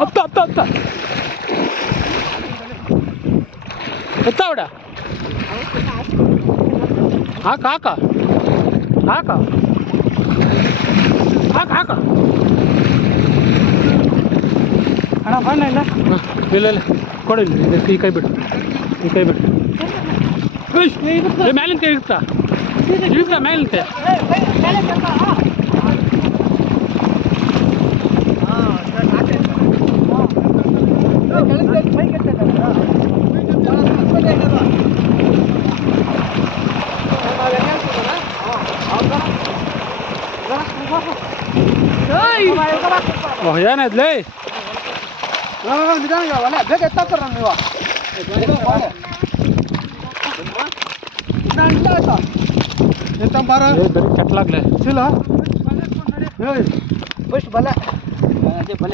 ಹತ್ತ ಹತ್ತ ಹತ್ತ ಎತ್ತಾವಡ ಹಾಕ ಹಾಕ ಹಾಕ ಹಾಕ ಹಾಕ ಅಣ್ಣ ಬಣ್ಣ ಇಲ್ಲ ಇಲ್ಲ ಇಲ್ಲ ಕೊಡಿಲ್ಲ ಈ ಕೈ ಬಿಡು ಈ ಕೈ ಬಿಡು ಮ್ಯಾಲಿಂತ ಇರ್ತಾ ಇರ್ತಾ ಮ್ಯಾಲಿಂತೆ ಏನಾಯ್ತಲೇ ಬೇಗ ಎತ್ತಾರ ನೀವು ಎತ್ತಂಬಾರ ಬರೀ ಚಟ್ಲಾಗ್ಲೆ ಇಲ್ಲ ಫಸ್ಟ್ ಬಲ ಅದೇ ಬಲ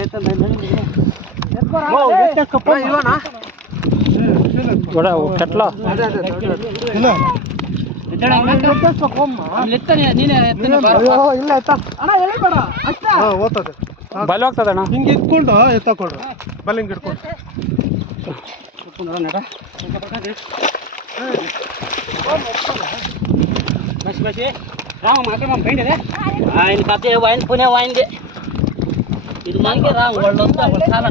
ಚಟ್ಲ ಬಲ ಹೋಗ್ತದೆ ಅಣ್ಣ ಹಿಂಗೆ ಇಟ್ಕೊಂಡು ಎತ್ತಕೊಡ್ರಿ ಬಲ ಹಿಂಗೆ ಇಟ್ಕೊಂಡು बस बस ये राम माके हम पेंड है आइन काते वाइन पुणे वाइन दे ಇದು ಮಾಂಗೆ ರಾಂಗ್ ಒಳ್ಳೆ ಸಾಲ